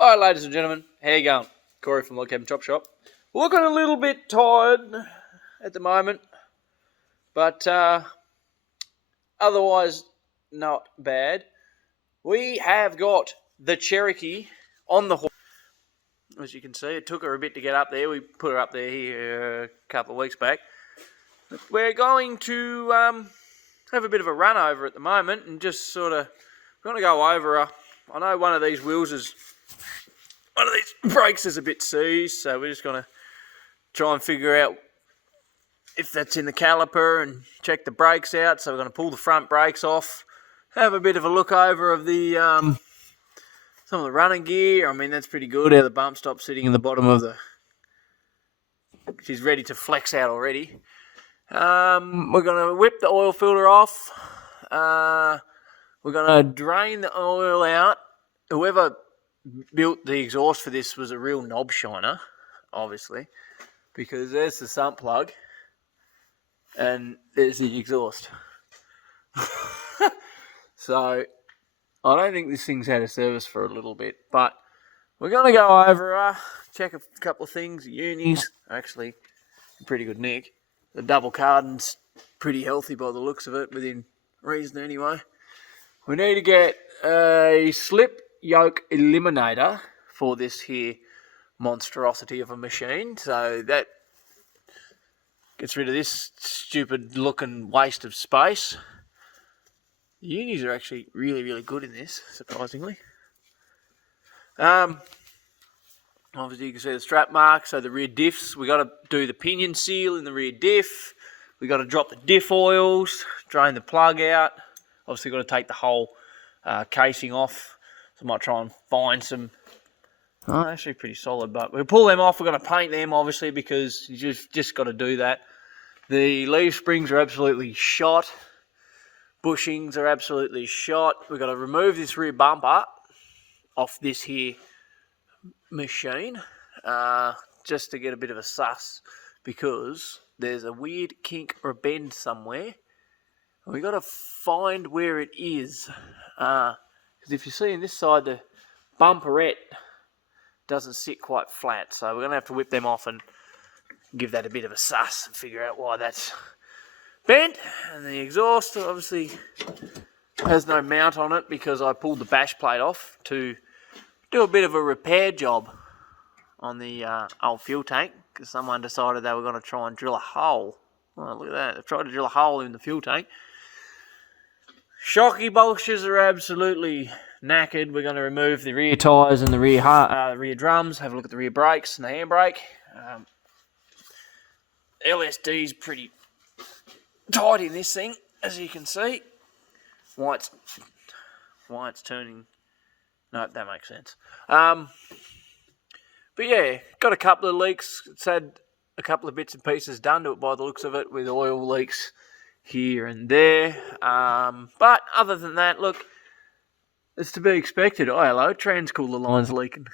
Alright, ladies and gentlemen, how you going? Corey from Log Cabin Chop Shop. Looking a little bit tired at the moment, but otherwise not bad. We have got the Cherokee on the horse. As you can see, it took her a bit to get up there. We put her up there here a couple of weeks back. We're going to have a bit of a run over at the moment and just sort of, we're going to go over her. I know one of these brakes is a bit seized, so we're just going to try and figure out if that's in the caliper and check the brakes out. So we're going to pull the front brakes off, have a bit of a look over of the some of the running gear. I mean, that's pretty good. How the bump stop's sitting in the bottom of the... She's ready to flex out already. We're going to whip the oil filter off. We're going to drain the oil out. Whoever built the exhaust for this was a real knob shiner, obviously, because there's the sump plug and there's the exhaust. So I don't think this thing's had a service for a little bit, but we're going to go over, check a couple of things. The unis are actually in pretty good nick. The double cardan's pretty healthy by the looks of it, within reason anyway. We need to get a slip yoke eliminator for this here monstrosity of a machine, so that gets rid of this stupid looking waste of space. The unis are actually really good in this, surprisingly. Obviously you can see the strap mark, so the rear diffs, we got to do the pinion seal in the rear diff. We got to drop the diff oils, drain the plug out. Obviously got to take the whole casing off. So I might try and find some. Oh, actually pretty solid, but we'll pull them off. We're going to paint them, obviously, because you just got to do that. The leaf springs are absolutely shot. Bushings are absolutely shot. We've got to remove this rear bumper off this here machine, just to get a bit of a suss, because there's a weird kink or a bend somewhere. And we got to find where it is. Because if you see on this side, the bumperette doesn't sit quite flat. So we're going to have to whip them off and give that a bit of a suss and figure out why that's bent. And the exhaust obviously has no mount on it because I pulled the bash plate off to do a bit of a repair job on the old fuel tank, because someone decided they were going to try and drill a hole. Oh, look at that. They've tried to drill a hole in the fuel tank. Shocky bolsters are absolutely knackered. We're going to remove the rear tyres and the rear drums. Have a look at the rear brakes and the handbrake. LSD's pretty tight in this thing, as you can see. Why it's turning... No, that makes sense. But yeah, got a couple of leaks. It's had a couple of bits and pieces done to it by the looks of it, with oil leaks here and there. But other than that, look, it's to be expected. Oh, hello, trans cooler line's leaking.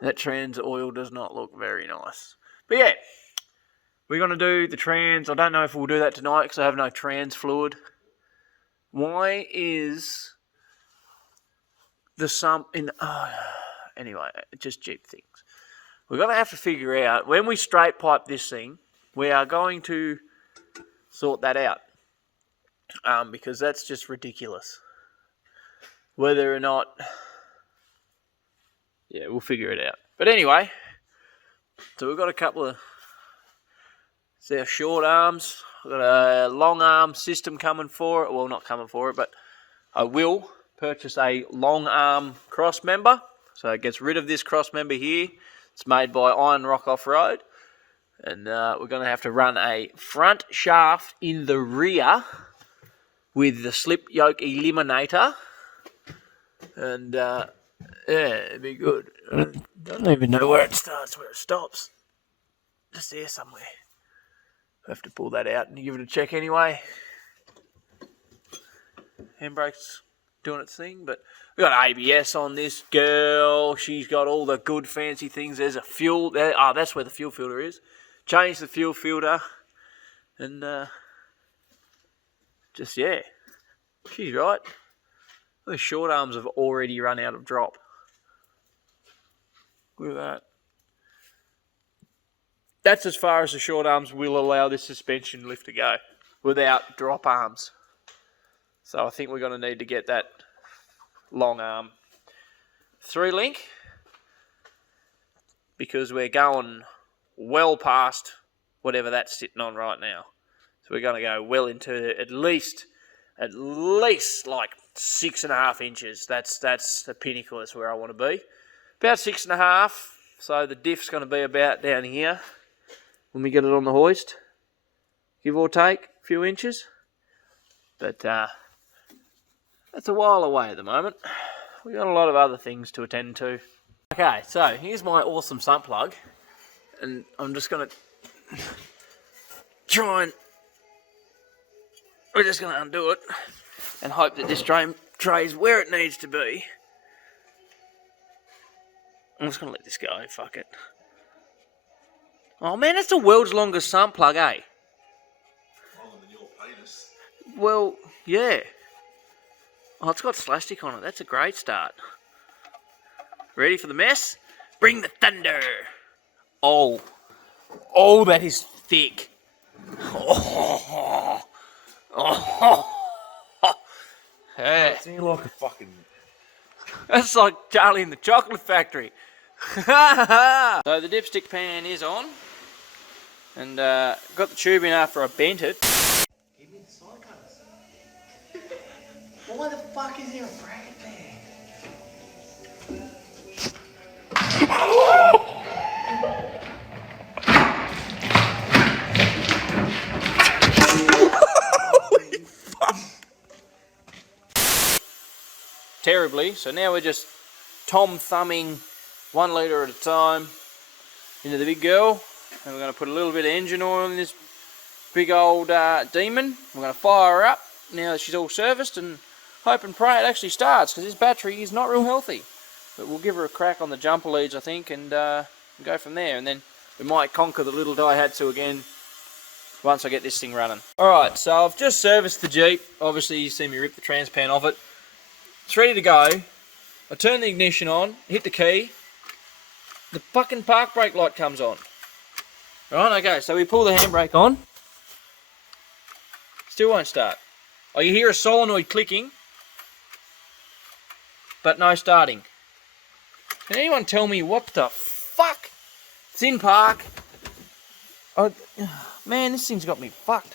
That trans oil does not look very nice. But yeah, we're going to do the trans. I don't know if we'll do that tonight because I have no trans fluid. Why is the sump in... anyway, just cheap things. We're going to have to figure out, when we straight pipe this thing, we are going to sort that out. Because that's just ridiculous. Whether or not... Yeah, we'll figure it out. But anyway, so we've got a couple of... It's our short arms. We've got a long arm system coming for it. Well, not coming for it, but I will purchase a long arm cross member. So it gets rid of this cross member here. It's made by Iron Rock Off-Road. And we're going to have to run a front shaft in the rear with the slip yoke eliminator. And yeah, it'd be good. I don't even know where it starts, where it stops. Just there somewhere. I have to pull that out and give it a check anyway. Handbrake's doing its thing, but we got ABS on this girl. She's got all the good fancy things. There's a fuel there. Oh, that's where the fuel filter is. Change the fuel filter, and just yeah, she's right. The short arms have already run out of drop. Look at that. That's as far as the short arms will allow this suspension lift to go without drop arms. So I think we're going to need to get that long arm 3-link because we're going well past whatever that's sitting on right now. So we're going to go well into at least like 6.5 inches. That's the pinnacle. That's where I want to be. About 6.5. So the diff's going to be about down here when we get it on the hoist, give or take a few inches. But that's a while away at the moment. We've got a lot of other things to attend to. Okay, so here's my awesome sump plug, and I'm just going to try and we're just going to undo it and hope that this tray's where it needs to be. I'm just going to let this go, fuck it. Oh man, that's the world's longest sump plug, eh? Longer than your penis. Well, yeah. Oh, it's got Slastic on it. That's a great start. Ready for the mess? Bring the thunder. Oh, that is thick. Oh. Hey. It's like a fucking... That's like Charlie in the Chocolate Factory. So the dipstick pan is on, and got the tube in after I bent it. Give me the psychos. Why the fuck is there a bracket there? Terribly, so now we're just thumbing 1 litre at a time into the big girl, and we're going to put a little bit of engine oil in this big old demon. We're going to fire her up now that she's all serviced and hope and pray it actually starts, because this battery is not real healthy. But we'll give her a crack on the jumper leads, I think, and go from there, and then we might conquer the little Daihatsu again once I get this thing running. Alright, so I've just serviced the Jeep. Obviously you see me rip the transpan off it. It's ready to go. I turn the ignition on, hit the key, the fucking park brake light comes on. Right, okay, so we pull the handbrake on. Still won't start. Oh, you hear a solenoid clicking, but no starting. Can anyone tell me what the fuck? It's in park. Oh, man, this thing's got me fucked.